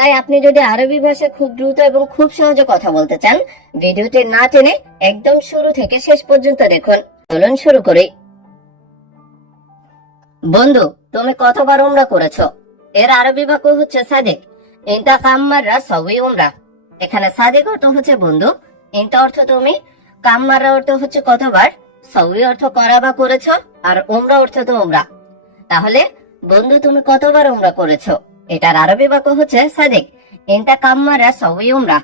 তাই আপনি যদি আরবি ভাষায় খুব দ্রুত এবং খুব সহজে কথা বলতে চান, ভিডিওটি না টেনে একদম শুরু থেকে শেষ পর্যন্ত দেখুন। চলুন শুরু করি। বন্ধু, তুমি কতবার উমরা করেছ? এর আরবি বাক্য হচ্ছে সাদিক। ইন্তা কাম্মাররা সবই উমরা। এখানে সাদিক অর্থ হচ্ছে বন্ধু। ইন্তা অর্থ তুমি। কাম্মাররা অর্থ হচ্ছে কতবার? সবই অর্থ করা বা করেছ, আর উমরা অর্থ তো উমরা। তাহলে, বন্ধু, তুমি কতবার উমরা করেছ? এটার আরবি বাক্য হচ্ছে সাদিক। ইন্তা কাম্মারা সবই উমরা।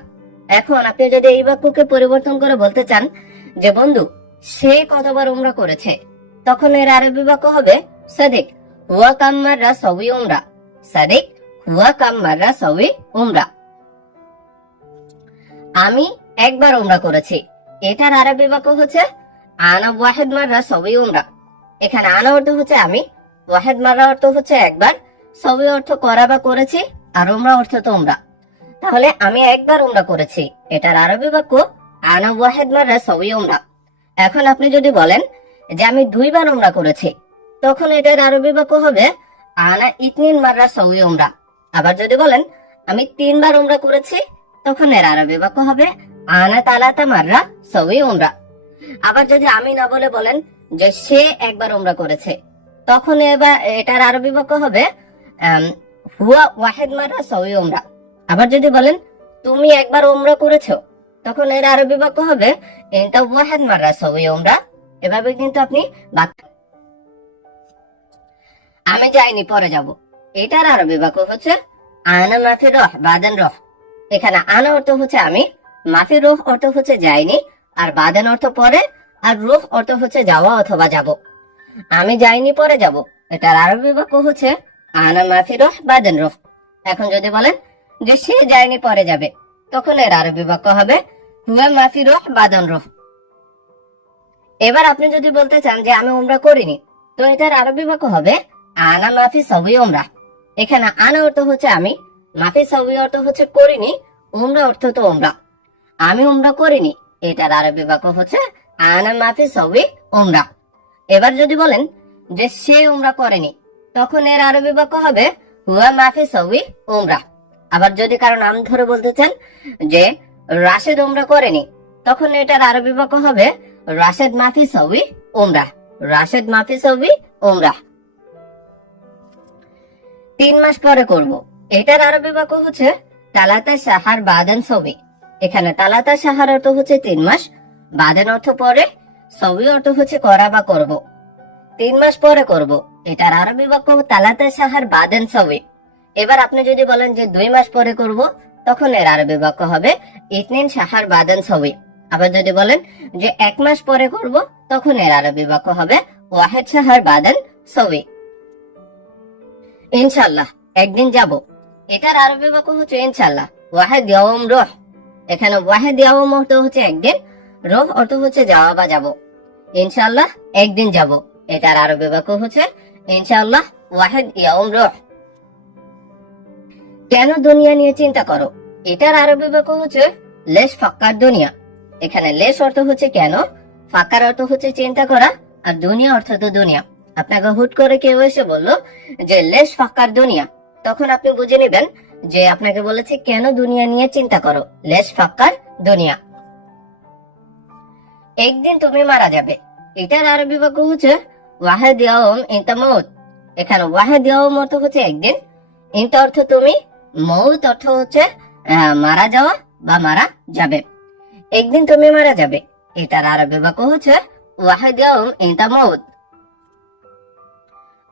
এখন আপনি যদি এই বাক্যকে পরিবর্তন করে বলতে চান যে, বন্ধু, সে কতবার উমরা করেছে? তখন এর আরবি বাক্য হবে সাদিক। হুয়া কাম্মাররা সবই উমরা। সাদিক, হুয়া কাম্মাররা সবই উমরা। আমি একবার উমরা করেছি। এটার আরবি বাক্য হচ্ছে আনা ওয়াহেদ মাররা সবই উমরা। এখানে আনা অর্থ হচ্ছে আমি, ওয়াহেদ মাররা অর্থ হচ্ছে একবার সবই অর্থ করা বা করেছি, আর উমরা অর্থ তোমরা তাহলে আমি একবার উমরা করেছি। এটার আরবি বাক্য, আনা ওয়াহেদ মাররা সবই উমরা। এখন আপনি যদি বলেন যে আমি দুইবার উমরা করেছি, তখন এটার আরবি বাক্য হবে, আনা ইতনিন মাররা সবই উমরা। আবার যদি বলেন, আমি তিনবার উমরা করেছি, তখন এর আরবি বাক্য হবে, আনা তালাতা মাররা সবই উমরা। আবার যদি আমি না বলে বলেন যে সে একবার উমরা করেছে, তখন এবার এটার আরবি বাক্য হবে হুয়া ওয়াহেদ মাররা সবই উমরা। আবার যদি বলেন, তুমি একবার উমরা করেছ? তখন এর আরবি বাক্য হবে, এটা ওয়াহেদ মাররা সবই উমরা। এভাবে কিন্তু আপনি বাক্য আমি যাইনি, পরে যাব। এটার আরবি বাক্য হচ্ছে, আনা মাফি রহ বাদেন রহ। এখানে আনা অর্থ হচ্ছে, আমি। মাফি রুহ অর্থ হচ্ছে, যাইনি। আর বাদেন অর্থ পরে, আর রুহ অর্থ হচ্ছে, যাওয়া অথবা যাব। আমি যাইনি, পরে যাব। এটার আরবি বাক্য হচ্ছে আনা মাফি বাদেন রহ। এখন যদি বলেন যে সে যায়নি পরে যাবে, তখন এর আরবি বাক্য হবে হুয়া মাফি বাদন রহ। এবার আপনি যদি বলতে চান যে আমি উমরা করিনি, তো এটার আরবি বাক্য হবে আনা মাফি সবই উমরা। এখানে আনা অর্থ হচ্ছে আমি, মাফি সবই অর্থ হচ্ছে করিনি, উমরা অর্থ তো উমরা। আমি উমরা করিনি, এটার আরবি বাক্য হচ্ছে আনা মাফি সবই উমরা। এবার যদি বলেন যে সে উমরা করেনি তখন এর আরবি বাক্য হবে হুয়া মাফি সবই উমরা। আবার যদি কারও নাম ধরে বলতে চান যে রাশেদ উমরা করেনি, তখন এটার আরবি বাক্য হবে রাশেদ মাফি সবই উমরা। রাশেদ মাফি সবই উমরা। তিন মাস পরে করব। এটার আরবি বাক্য হচ্ছে তালাতা সাহার বাদান সবি এখানে তালাতা সাহার অর্থ হচ্ছে তিন মাস, বাদান অর্থ পরে সবই অর্থ হচ্ছে করা বা করব। তিন মাস পরে করব। এটার আরবি বাক্য তালাতা সাহার বাদান সবি এবার আপনি যদি বলেন যে দুই মাস পরে করব, তখন এর আরবি বাক্য হবে ইতনিন সাহার বাদান সবই। আবার যদি বলেন যে এক মাস পরে করব, তখন এর আরবি বাক্য হবে ওয়াহেদ সাহার বাদান সবই। ইনশাল্লাহ একদিন যাব। এটার আরবি বাক্য হচ্ছে ইনশাল্লাহ ওয়াহেদ ইয়াউম রহ। এখানে ওয়াহেদ ইয়াউম অর্থ হচ্ছে একদিন, রহ অর্থ হচ্ছে যাওয়া বা যাব। ইনশাল্লাহ একদিন যাব। এটার আরবি বাক্য হচ্ছে ইনশাল্লাহ ওয়াহেদ, ইয়াউম রহ। কেন দুনিয়া নিয়ে চিন্তা করো? এটার আরবি বাক্য হচ্ছে লেশ ফাক্কার দুনিয়া। এখানে লেশ অর্থ হচ্ছে কেন? ফাক্কার অর্থ হচ্ছে চিন্তা করা, আর দুনিয়া অর্থ তো দুনিয়া। আপনাকে হুট করে কেউ এসে বলল যে লেশ ফাক্কার দুনিয়া। তখন আপনি বুঝে নেবেন যে আপনাকে বলেছে কেন দুনিয়া নিয়ে চিন্তা করো? লেশ ফাক্কার দুনিয়া। একদিন তুমি মারা যাবে। এটার আরবি বাক্য হচ্ছে ওয়াহেদ মউত। এখানে ওয়াহেদ অর্থ হচ্ছে একদিন অর্থ তুমি মৌত অর্থ হচ্ছে মারা যাওয়া বা মারা যাবে। একদিন তুমি মারা যাবে। এটার হচ্ছে ওয়াহেদ মউত।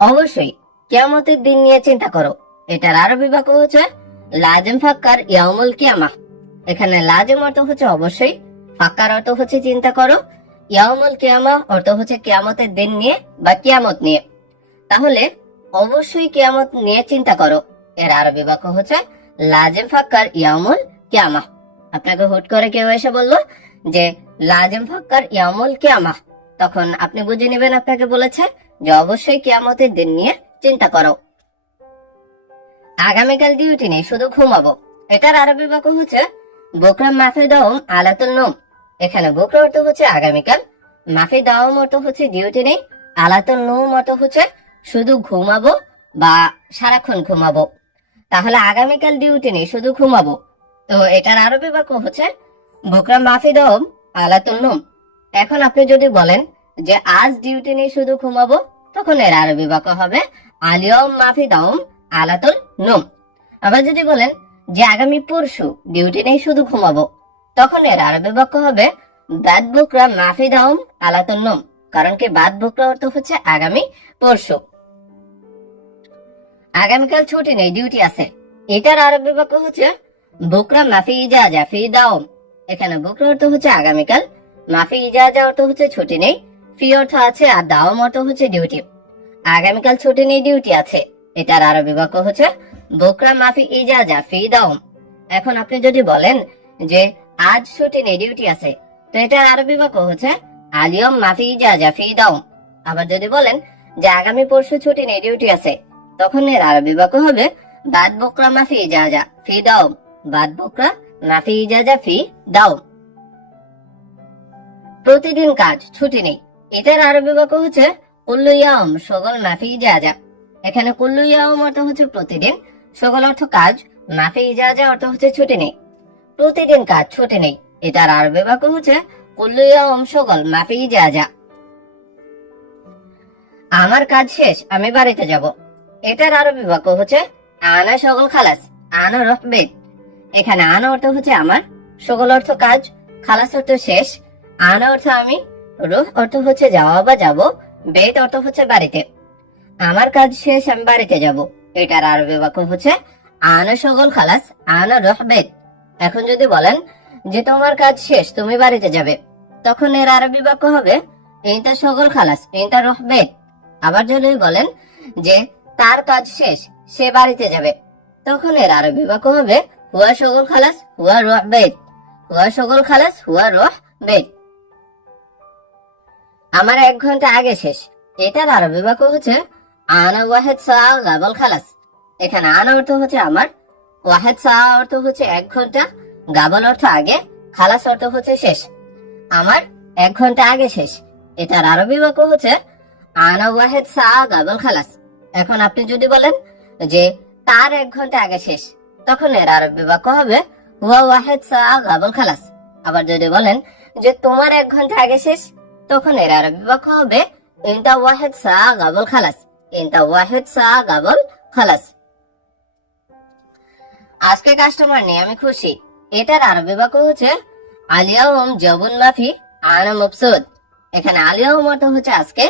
অবশ্যই, কিয়ামতের দিন নিয়ে চিন্তা করো। এটার আরবি বাক্য হচ্ছে লাজেম ফাক্কার ইয়াউমুল কিয়ামা এখানে লাজেম অর্থ হচ্ছে অবশ্যই, ফাক্কার অর্থ হচ্ছে চিন্তা করো। ইয়াউমুল কিয়ামা অর্থ হচ্ছে কিয়ামতের দিন নিয়ে বা কিয়ামত নিয়ে। তাহলে অবশ্যই কিয়ামত নিয়ে চিন্তা করো। এর আরবি বাক্য হচ্ছে, লাজেম ফাক্কার ইয়াউমুল কিয়ামা আপনাকে হুট করে কেউ এসে বলল যে, লাজেম ফাক্কার ইয়াউমুল কিয়ামা তখন আপনি বুঝে নেবেন আপনাকে বলেছে যে, অবশ্যই কেয়ামতের দিন নিয়ে চিন্তা করো। আগামীকাল ডিউটি নেই, শুধু ঘুমাবো। এটার আরবি বাক্য হচ্ছে, বোকরা মাফি দাওম আলাতুল নোম। এখানে বোকরা অর্থ হচ্ছে আগামীকাল মাফি দাওম অর্থ হচ্ছে ডিউটি নেই আলাতুল নোম অর্থ হচ্ছে শুধু ঘুমাবো বা সারাক্ষণ ঘুমাবো। তাহলে আগামীকাল ডিউটি নেই, শুধু ঘুমাবো। তো এটার আরবি বাক্য হচ্ছে বুকরা মাফি দম আলাতুল নুম এখন আপনি যদি বলেন যে আজ ডিউটি নেই, শুধু ঘুমাবো, তখন এর আরবি বাক্য হবে আলিয়ম মাফি দম আলাতুল নুম আবার যদি বলেন যে আগামী পরশু ডিউটি নেই, শুধু ঘুমাবো তখন এর আরবি বাক্য হবে, বাদ বুকরা মাফি দম আলাতুল কারণ কি বাদ বুকরা অর্থ হচ্ছে আগামী পরশু। আগামীকাল ছুটি নেই ডিউটি আছে। এটার আরবি বাক্য হচ্ছে, বুকরা মাফি ইজাজা, ফি দাওম। এখানে বুকরা অর্থ হচ্ছে আগামীকাল, মাফি ইজাজা অর্থ হচ্ছে ছুটি নেই, ফি অর্থ আছে আর দাওম অর্থ হচ্ছে ডিউটি আগামীকাল ছুটি নেই ডিউটি আছে। এটার আরবি বাক্য হচ্ছে, বুকরা মাফি ইজাজা, ফি দাওম। এখন আপনি যদি বলেন যে আজ ছুটি নেই ডিউটি আছে। তো এটার আরবি বাক্য হচ্ছে। আলিয়ম মাফি ইজাজা ফি দাওম আবার যদি বলেন যে আগামী পরশু ছুটি নেই ডিউটি আছে, তখন এর আরবি বাক্য হবে। বাদ বকরা মাফি ইজাজা ফি, দাও। বাদ বকরা মাফি ইজাজা ফি, দাও। প্রতিদিন কাজ, ছুটি নেই। এটার আরবি বাক্য হচ্ছে কুল্লু ইয়াম সগল মাফি ইজাজা এখানে কুল্লু ইয়াম অর্থ হচ্ছে প্রতিদিন। সকল অর্থ কাজ, মাফি ইজাজা অর্থ হচ্ছে ছুটি নেই। প্রতিদিন কাজ ছুটি নেই। এটার আরবি বাক্য হচ্ছে কুল্লু ইয়াম সগল মাফি ইজাজা আমার কাজ শেষ, আমি বাড়িতে যাব। এটার আরবি বাক্য হচ্ছে, আনা সকল খালাস, আনা রহবেদ। এখানে আনা অর্থ হচ্ছে আমার, সকল অর্থ কাজ, খালাস অর্থ শেষ, আনা অর্থ আমি, রুহ অর্থ হচ্ছে যাওয়া বা যাব, বেদ অর্থ হচ্ছে বাড়িতে। আমার কাজ শেষ, আমি বাড়িতে যাব। এটার আরবি বাক্য হচ্ছে, আনা সকল খালাস, আনা রহবেদ। এখন যদি বলেন যে তোমার কাজ শেষ, তুমি বাড়িতে যাবে। তখন এর আরবি বাক্য হবে ইনতা সকল খালাস ইনতা রহবেদ আবার যদি বলেন যে, তার কাজ শেষ, সে বাড়িতে যাবে। তখন এর আরবি বাক্য হবে, হুয়া সকল খালাস, হুয়া রহ বেদ। হুয়া সকল খালাস, হুয়া রহ বেদ। আমার এক ঘণ্টা আগে শেষ। এটার আরবি বাক্য হচ্ছে, আনা ওয়াহেদ গাবল খালাস। এখানে আনা অর্থ হচ্ছে আমার ওয়াহেদ সাহা অর্থ হচ্ছে এক ঘণ্টা গাবল অর্থ আগে, খালাস অর্থ হচ্ছে শেষ। আমার এক ঘণ্টা আগে শেষ। এটার আরবি বাক্য হচ্ছে, আনা ওয়াহেদ সাহা গাবল খালাস। এখন আপনি যদি বলেন যে তার এক ঘণ্টা আগে শেষ, তখন এর আরবি বাক্য হবে হুয়া ওয়াহেদ সাহা গাবল খালাস। আবার যদি বলেন যে তোমার এক ঘণ্টা আগে শেষ, তখন এর আরবি বাক্য হবে, ইনতা ওয়াহেদ সাহা গাবল খালাস। ইনতা ওয়াহেদ সাহা গাবল খালাস। আজকে কাস্টমার নেই, আমি খুশি। এটার আরবি বাক্য হচ্ছে আলিয়াউম জবুন মাফি আনা মকসুদ এখানে আলিয়াউম অর্থ হচ্ছে আজকে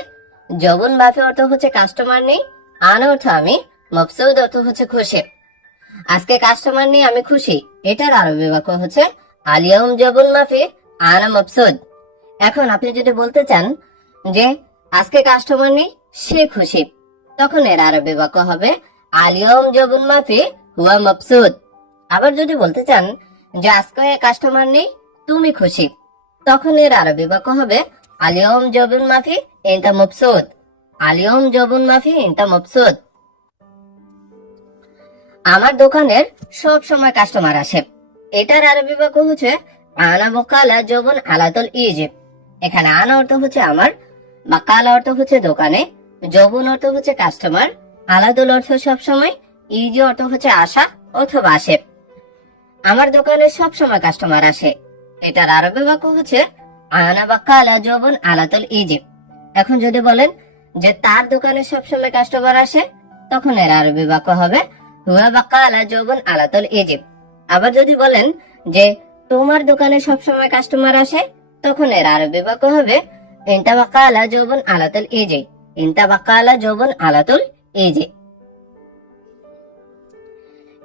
জবুন মাফি অর্থ হচ্ছে কাস্টমার নেই, আনা অর্থ আমি মকসুদ অর্থ হচ্ছে খুশি। আজকে কাস্টমার নেই, আমি খুশি। এটার আরবি বাক্য হচ্ছে আলিয়াউম জবুন মাফি আনা মকসুদ এখন আপনি যদি বলতে চান যে আজকে কাস্টমার নেই, সে খুশি। তখন এর আরবি বাক্য হবে আলিয়াউম জবুন মাফি হুয়া মকসুদ আবার যদি বলতে চান যে আজকে কাস্টমার নেই, তুমি খুশি। তখন এর আরবি বাক্য হবে, আলিয়ম জবুন মাফি ইনতা মবসুদ। আলিয়ম জবুন মাফি ইনতা মবসুদ। আমার দোকানের সব সময় কাস্টমার আসে। এটার আরবি বাক্য হচ্ছে, আনা বকালা জবুন আলাতুল ইজিব। এখানে আনা অর্থ হচ্ছে আমার বাকালা অর্থ হচ্ছে দোকানে। জবুন অর্থ হচ্ছে কাস্টমার আলাদুল অর্থ সব সময় ইজি অর্থ হচ্ছে আশা অথবা আসে। আমার দোকানে সব সময় কাস্টমার আসে। এটার আরবি বাক্য হচ্ছে, আনা বাকালা জবন আলাতুল ইজিব। এখন যদি বলেন যে তার দোকানে সবসময় কাস্টমার আসে, তখন এর আরবি বাক্য হবে, হুয়া বাকালা জবন আলাতুল ইজিব। আবার যদি বলেন যে তোমার দোকানে সবসময় কাস্টমার আসে, তখন এর আরবি বাক্য হবে, ইনতা বাকালা জবন আলাতুল ইজি ইনতা বাকালা জবন আলাতুল ইজি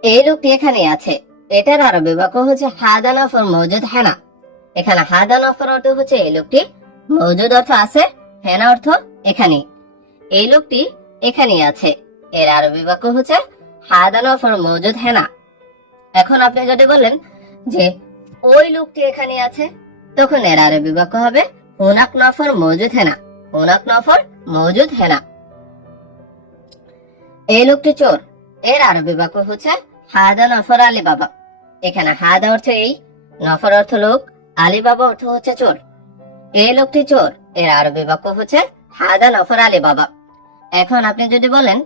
এই লোকটি এখানে আছে। এটার আরবি বাক্য হচ্ছে হাদা নফর মৌজুদ হেনা। এখানে হাদা নফর অর্থ হচ্ছে এই লোকটি মৌজুদ অর্থ আছে, হেনা অর্থ এখানে এই লোকটি এখানেই আছে। এর আরবি বাক্য হচ্ছে হাদা নফর মৌজুদ হেনা। এখন আপনি যদি বলেন যে ওই লোকটি এখানে আছে, তখন এর আরবি বাক্য হবে হুনাক নফর মৌজুদ হেনা। হুনাক নফর মৌজুদ হেনা। এই লোকটি চোর। এর আরবি বাক্য হচ্ছে হাদা নফর আলী বাবা এখানে হাদা অর্থ এই নফর অর্থ লোক আলী বাবা অর্থ হচ্ছে চোর। এই লোকটি চোর, এর আরবি বাক্য হচ্ছে হাদা নফর আলী বাবা এখন আপনি যদি বলেন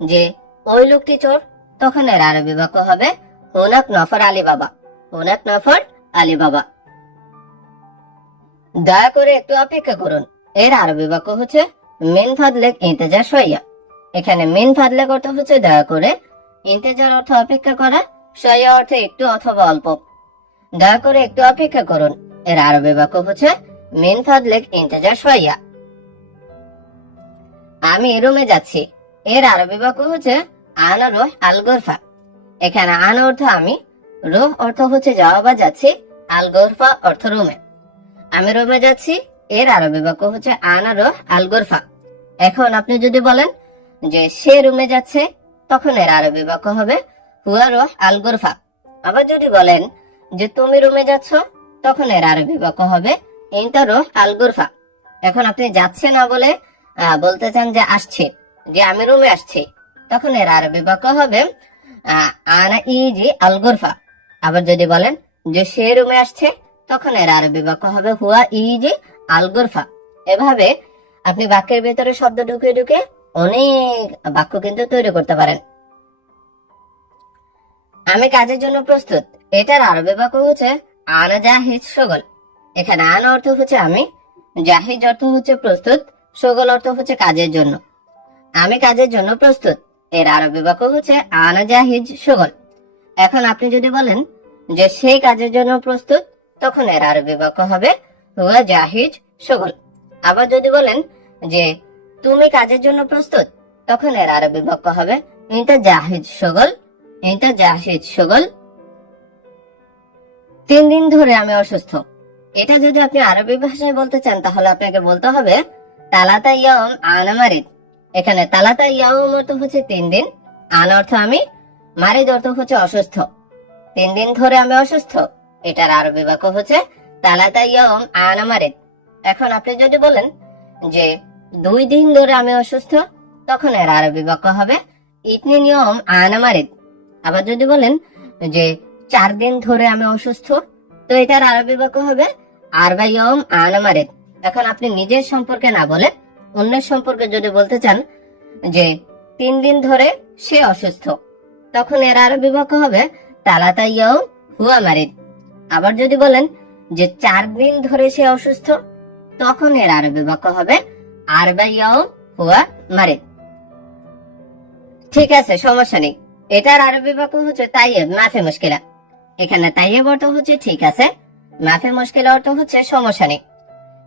যে ওই লোকটি চোর, তখন এর আরবি বাক্য হবে হুনাক নফর আলী বাবা হুনাক নফর আলী বাবা দয়া করে একটু অপেক্ষা করুন। এর আরবি বাক্য হচ্ছে মিন ফাদলেক ইন্তেজার সইয়া। এখানে মিন ফাদলেক অর্থ হচ্ছে দয়া করে, ইন্তেজার অর্থ অপেক্ষা করা সইয়া অর্থে একটু অথবা অল্প। দয়া করে একটু অপেক্ষা করুন। এর বাক্য হচ্ছে, মিন ফাদলেক আমি রুমে যাচ্ছি। এর আরবি বাক্য হচ্ছে, আনা রোহ এখানে অর্থ আমি, রোহ অর্থ হচ্ছে যাওয়া বা যাচ্ছি। আল গোরফা অর্থ রুমে। আমি রুমে যাচ্ছি, এর আরবি বাক্য হচ্ছে, আনা রোহ আল গোরফা এখন আপনি যদি বলেন যে সে রুমে যাচ্ছে, তখন এর আরবি বাক্য হবে হুয়া রোহ আল আবার যদি বলেন যে তুমি রুমে যাচ্ছ, তখন এর আরবি বাক্য হবে ইনতা রোহ আল গোরফা। এখন আপনি যাচ্ছে না বলে বলতে চান যে আসছে, যে আমি রুমে আসছি, তখন এর আরবি বাক্য হবে আনা ইজি আল আবার যদি বলেন যে সে রুমে আসছে, তখন এর আরবি বাক্য হবে হুয়া ইজি আল গোরফা। এভাবে আপনি বাক্যের ভেতরে শব্দ ঢুকে ঢুকে অনেক বাক্য কিন্তু তৈরি করতে পারেন। আমি কাজের জন্য প্রস্তুত। এটার আরবি বাক্য হচ্ছে আনা জাহিজ সগল। এখানে আনা অর্থ হচ্ছে আমি জাহিজ অর্থ হচ্ছে প্রস্তুত, সগল অর্থ হচ্ছে কাজের জন্য। আমি কাজের জন্য প্রস্তুত। এর আরবি বাক্য হচ্ছে আনা জাহিজ সগল। এখন আপনি যদি বলেন যে সেই কাজের জন্য প্রস্তুত, তখন এর আরবি বাক্য হবে হুয়া জাহিজ সগল। আবার যদি বলেন যে তুমি কাজের জন্য প্রস্তুত, তখন এর আরবি বাক্য হবে ইনতা জাহিজ সগল। ইনতা জাহিজ সগল। তিন দিন ধরে আমি অসুস্থ। এটা যদি আপনি আরবি ভাষায় বলতে চান, তাহলে আপনাকে বলতে হবে, তালাতা ইয়ম আনা মারিদ। এখানে তালাতা ইয়ম অর্থ হচ্ছে তিন দিন, আন অর্থ আমি, মারিদ অর্থ হচ্ছে অসুস্থ। তিন দিন ধরে আমি অসুস্থ, এটার আরবি বাক্য হচ্ছে তালাতা ইয়ম আনা মারিদ। এখন আপনি যদি বলেন যে দুই দিন ধরে আমি অসুস্থ, তখন এর আরবি বাক্য হবে, ইতনি নিয়ম আনা মারিদ। আবার যদি বলেন যে চার দিন ধরে আমি অসুস্থ, তো এটার আরবি বাক্য হবে আরবাইয়ম আনামারেদ এখন আপনি নিজের সম্পর্কে না বলে অন্যের সম্পর্কে যদি বলতে চান যে তিন দিন ধরে সে অসুস্থ, তখন এর আরবি বাক্য হবে তালাতাইয়াও হুয়া মারিদ। আবার যদি বলেন যে চার দিন ধরে সে অসুস্থ, তখন এর আরবি বাক্য হবে আরবাইয়াও হুয়া মারিদ। ঠিক আছে, সমস্যা নেই। এটার আরবি বাক্য হচ্ছে তাইয়েব, মাফে মুশকিলা। এখানে তাইয়েব অর্থ হচ্ছে ঠিক আছে, মাফে মুশকিল অর্থ হচ্ছে সমস্যা নেই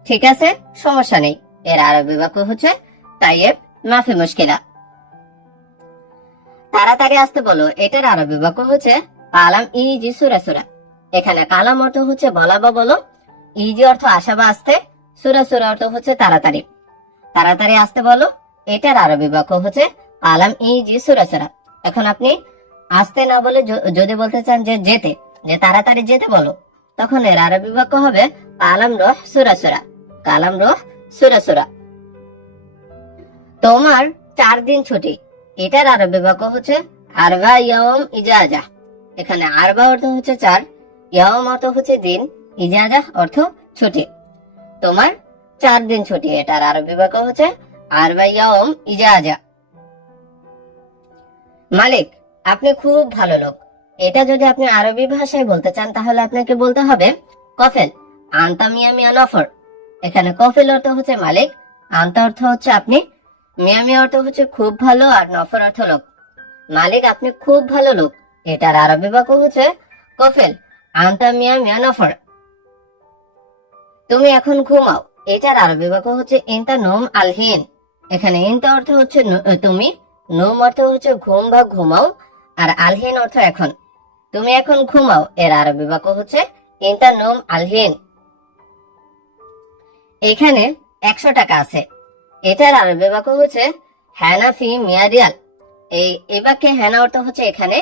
ঠিক আছে সমস্যা নেই এর আরবি বাক্য হচ্ছে তাইয়েব, মাফে মুশকিলা। তাড়াতাড়ি আসতে বলো, এটার আরবি বাক্য হচ্ছে কালাম ইজি সুরা সুরা। এখানে কালাম অর্থ হচ্ছে বলা বা বলো, ইজি অর্থ আসা বা আসতে, সুরা সুরা অর্থ হচ্ছে তাড়াতাড়ি। তাড়াতাড়ি আসতে বলো, এটার আরবি বাক্য হচ্ছে কালাম ইজি সুরা সুরা। এখন আপনি আসতে না বলে যদি বলতে চান যে যেতে, যে তাড়াতাড়ি যেতে বলো, তখন এর আরবি বাক্য হবে কালাম রহ সুরা সুরা, কালাম রহ সুরা সুরা। তোমার চার দিন ছুটি, এটার আরবি বাক্য হচ্ছে আরবা ইয়ম ইজাজা। এখানে আরবা অর্থ হচ্ছে চার ইয়ম অর্থ হচ্ছে দিন, ইজাজা অর্থ ছুটি। তোমার চার দিন ছুটি, এটার আরবি বাক্য হচ্ছে আরবা ইয়ম ইজাজা। মালিক, আপনি খুব ভালো লোক। এটা যদি আপনি আরবি ভাষায় বলতে চান, তাহলে আপনাকে বলতে হবে, কফেল, আন্তা মিয়া মিয়া নফর এখানে কফেল অর্থ হচ্ছে মালিক, আন্তা অর্থ হচ্ছে আপনি মিয়া মিয়া অর্থ হচ্ছে খুব ভালো আর নফর অর্থ লোক। মালিক, আপনি খুব ভালো লোক। এটার আরবি বাক্য হচ্ছে কফেল, আন্তা মিয়া মিয়া নফর তুমি এখন ঘুমাও। এটার আরবি বাক্য হচ্ছে ইনতা নোম আলহিন এখানে ইনতা অর্থ হচ্ছে তুমি নোম অর্থ হচ্ছে ঘুম বা ঘুমাও, আর আলহিন অর্থ এখন। তুমি এখন ঘুমাও, এর আরবি বাক্য হচ্ছে ইনতা নোম আলহিন। এখানে একশো টাকা আছে। এটার আরবি বাক্য হচ্ছে হ্যানা ফি মিয়া রিয়াল এই এই হ্যানা অর্থ হচ্ছে এখানে,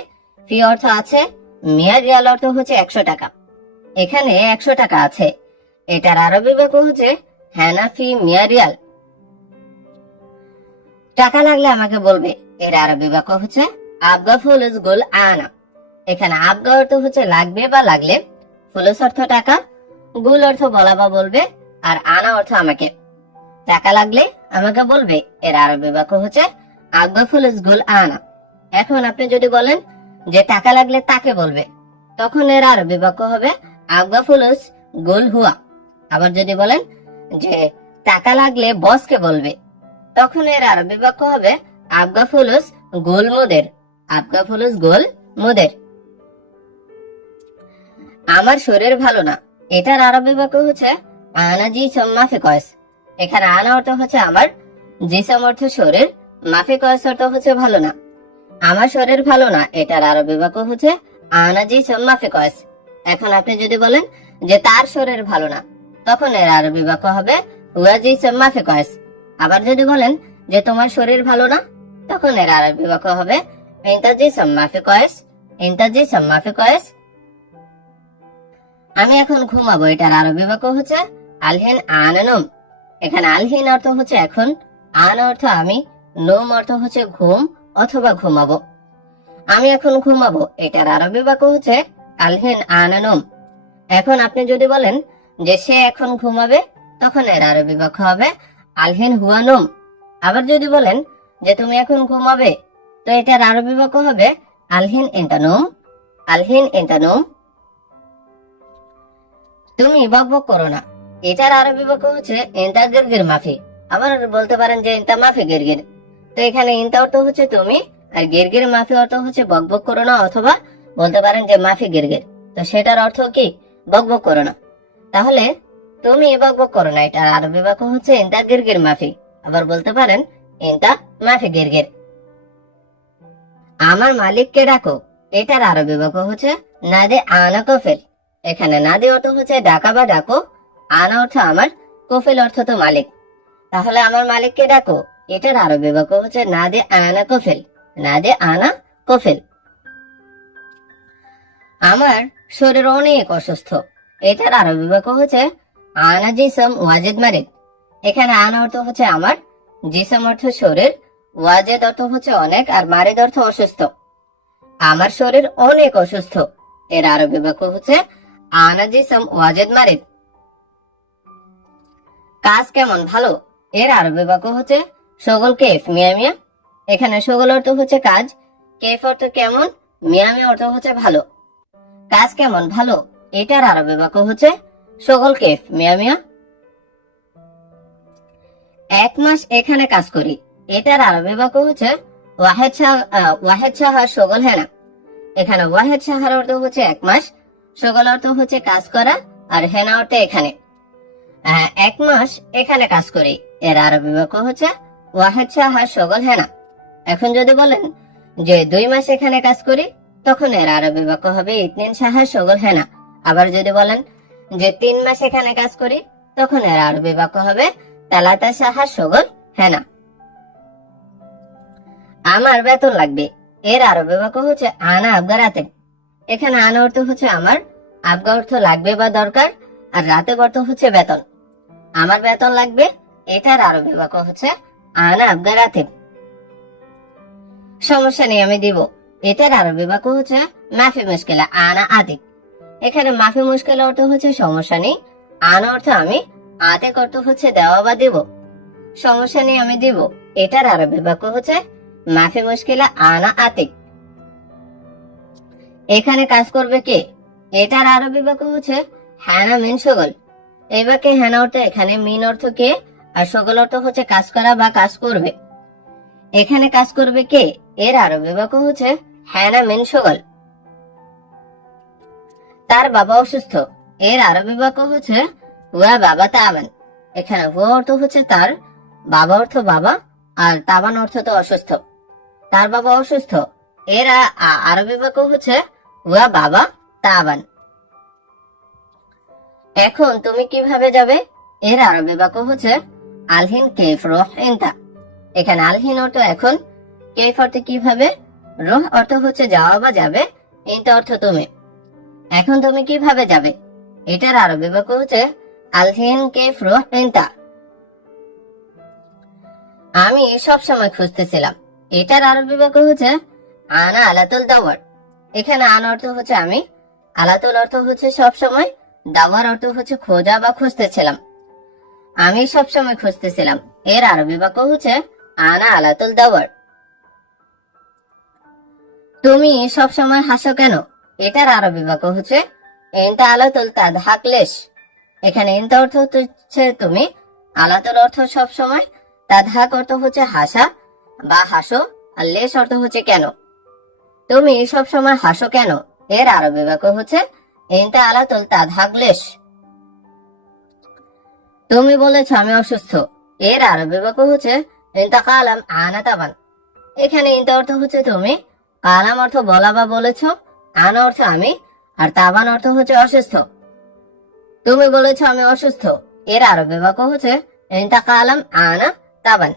ফি অর্থ আছে মিয়া রিয়াল অর্থ হচ্ছে একশো টাকা। এখানে একশো টাকা আছে। এটার আরবি বাক্য হচ্ছে হ্যানা ফি মিয়া রিয়াল টাকা লাগলে আমাকে বলবে, এর আরবি বাক্য হচ্ছে আবগা ফুলুস গুল আনা। এখানে আবগা অর্থ হচ্ছে লাগবে বা লাগলে। ফুলুস অর্থ টাকা, গুল অর্থ বলা বা বলবে, আর আনা অর্থ আমাকে। টাকা লাগলে আমাকে বলবে, এর আরবি বাক্য হচ্ছে আবগা ফুলুস গুল আনা। এখন আপনি যদি বলেন যে টাকা লাগলে তাকে বলবে, তখন এর আরবি বাক্য হবে আবগা ফুলুস গোল হুয়া। আবার যদি বলেন যে টাকা লাগলে বসকে বলবে তখন এর আরবি বাক্য হবে আবগা ফুলুস গোল মুদের। আবগা ফুলুস গোল মুদের। আমার শরীর ভালো না। এটার আরবি বাক্য হচ্ছে আনা জি মাফি কয়েস। এখানে আনা অর্থ হচ্ছে আমার। জিসম অর্থ শরীর, মাফি কয়েস অর্থ হচ্ছে ভালো না। আমার শরীর ভালো না, এটার আরবি বাক্য হচ্ছে আনা জি মাফি কয়েস। এখন আপনি যদি বলেন যে তার শরীর ভালো না, তখন এর আরবি বাক্য হবে হুয়া জি মাফি কয়েস। আবার যদি বলেন যে তোমার শরীর ভালো না, তখন এর আরবি বাক্য হবে, ইন্তাজি মাফি কয়েস, ইন্তাজি মাফি কয়েস। আমি এখন ঘুমাবো, এটার আরবি বাক্য হচ্ছে, আলহিন আনানুম এখানে আলহিন অর্থ হচ্ছে এখন, আন অর্থ আমি, নোম অর্থ হচ্ছে ঘুম অথবা ঘুমাবো। আমি এখন ঘুমাবো, এটার আরবি বাক্য হচ্ছে, আলহিন আনানুম এখন আপনি যদি বলেন যে সে এখন ঘুমাবে, তখন এর আরবি বাক্য হবে আলহিন হুয়ানুম আবার যদি বলেন যে তুমি এখন ঘুমাবে, তো এটার আরবি বাক্য হবে, আলহিন ইন্তানুম আলহিন ইন্তানুম তুমি বকবক করো না। এটার আরবি বাক্য হচ্ছে ইন্তা গিরগির মাফি। আবার বলতে পারেন যে ইন্তা মাফি গিরগির। তো এখানে ইন্তা অর্থ হচ্ছে তুমি, আর গিরগির মাফি অর্থ হচ্ছে বকবক করো না অথবা বলতে পারেন যে মাফি গিরগির। তো সেটার অর্থ কি? বকবক করো না। তাহলে তুমি বকবক করো না এটার আরবি বাক্য হচ্ছে ইন্তা গিরগির মাফি। আবার বলতে পারেন ইন্তা মাফি গিরগির। আমার মালিককে ডাকো, এটার আরবি বাক্য হচ্ছে নাদে আনা কফেল এখানে নাদে অর্থ হচ্ছে ডাকা বা ডাকো, আনা অর্থ আমার কফিল অর্থ তো মালিক। তাহলে আমার মালিককে ডাকো, এটার আরবি বাক্য হচ্ছে নাদে আনা কফিল নাদে আনা কফিল আমার শরীর অনেক অসুস্থ, এটার আরবি বাক্য হচ্ছে আনা জিসম ওয়াজেদ মারিদ এখানে আনা অর্থ হচ্ছে আমার, জিসম অর্থ শরীর, ওয়াজেদ অর্থ হচ্ছে অনেক, আর মারিদ অর্থ অসুস্থ। আমার শরীর অনেক অসুস্থ। এর আরবি বাক্য হচ্ছে আনা জিসম ওয়াজেদ মারিদ কাজ কেমন? ভালো। এর আরবি বাক্য হচ্ছে সগল কেফ, মিয়া মিয়া। এখানে সগল অর্থ হচ্ছে কাজ, কেফ অর্থ কেমন, মিয়া মিয়া অর্থ হচ্ছে ভালো। কাজ কেমন? ভালো। এটার আরবি বাক্য হচ্ছে সগল কেফ মিয়া মিয়া। এক মাস এখানে কাজ করি। এটার আরবি বাক্য হচ্ছে, ওয়াহেদ শাহ ওয়াহেদ সাহার সগল হেনা। এখানে ওয়াহেদ সাহার অর্থ হচ্ছে এক মাস সগল অর্থ হচ্ছে কাজ করা আর হেনা অর্থ এখানে। এক মাস এখানে কাজ করি। এর আরবি বাক্য হচ্ছে, ওয়াহেদ সাহার সকল হেনা। এখন যদি বলেন যে দুই মাস এখানে কাজ করি, তখন এর আরবি বাক্য হবে ইতনিন সাহার সকল হেনা। আবার যদি বলেন যে তিন মাস এখানে কাজ করি, তখন এর আরবি বাক্য হবে, তালাতা সাহার সগল হেনা আমার বেতন লাগবে, এর আরবি বাক্য হচ্ছে আনা আবগা রাতে। এখানে আনা অর্থ হচ্ছে আমার, আবগা অর্থ লাগবে বা দরকার, আর রাতে অর্থ হচ্ছে বেতন। আমার বেতন লাগবে, এটার আরবি বাক্য হচ্ছে আনা আবগা রাতে। সমস্যা নেই, আমি দিব। এটার আরবি বাক্য হচ্ছে মাফি মুশকিলা আনা আতিক এখানে মাফি মুশকিল অর্থ হচ্ছে সমস্যা নেই। আনা অর্থ আমি, আতেক অর্থ হচ্ছে দেওয়া বা দিব। সমস্যা নেই, আমি দিব। এটার আরবি বাক্য হচ্ছে মাফি মুশকিলা, আনা, আতিক। এখানে কাজ করবে কে? এটার আরবি বাক্য হচ্ছে হ্যানা, মিন, সগল। এই হ্যানা অর্থ এখানে, মিন অর্থ কে? আর সগল অর্থ হচ্ছে কাজ করা বা কাজ করবে। এখানে কাজ করবে কে? এর আরবি বাক্য হচ্ছে হ্যানা, মিন, সগল। তার বাবা অসুস্থ। এর আরবি বাক্য হচ্ছে হুয়া বাবা তাবান এখানে হুয়া অর্থ হচ্ছে তার বাবা অর্থ বাবা, আর তাবান অর্থ তো অসুস্থ। তার বাবা অসুস্থ। এর আরবি বাক্য হচ্ছে হুয়া বাবা তাবান। এখন তুমি কীভাবে যাবে? এর আরবি বাক্য হচ্ছে আলহিন কেফ রহ ইনতা এখানে আলহিন অর্থ এখন। কেফ অর্থ কীভাবে? রহ অর্থ হচ্ছে যাওয়া বা যাবে। ইনতা অর্থ তুমি। এখন তুমি কীভাবে যাবে? এটার আরবি বাক্য হচ্ছে ইনতা আমি সব সময় খুঁজতেছিলাম। এটার আরবি বাক্য হচ্ছে আনা আলাতুল দাওয়ার। এখানে আনা অর্থ হচ্ছে আমি, আলাতুল অর্থ হচ্ছে সব সময়, দাওয়ার অর্থ হচ্ছে খোঁজা বা খুঁজতেছিলাম। আমি সব সময় খুঁজতেছিলাম। এর আরবি বাক্য হচ্ছে আনা আলাতুল দাওয়ার। তুমি সব সময় হাসো কেন? এটার আরবি বাক্য হচ্ছে এনতা আলাতুল তাদহাকলেশ এখানে এনতা অর্থ হচ্ছে তুমি, আলাতুল অর্থ সব সময় তাদহাক অর্থ হচ্ছে হাসা বা হাসো, আর লেশ অর্থ হচ্ছে কেন। তুমি সব সময় হাসো কেন? এর আরবি বাক্য হচ্ছে এনতা আলাতুল তাদহাকলেশ তুমি বলেছ আমি অসুস্থ। এর আরবি বাক্য হচ্ছে ইন্তা কালাম আনা তাবান এখানে ইন্তা অর্থ হচ্ছে তুমি, কালাম অর্থ বলা বা বলেছ আনা অর্থ আমি, আর তাবান অর্থ হচ্ছে অসুস্থ। তুমি বলেছ আমি অসুস্থ। এর আরবে বাক্য হচ্ছে ইন্তা আনা তাবান।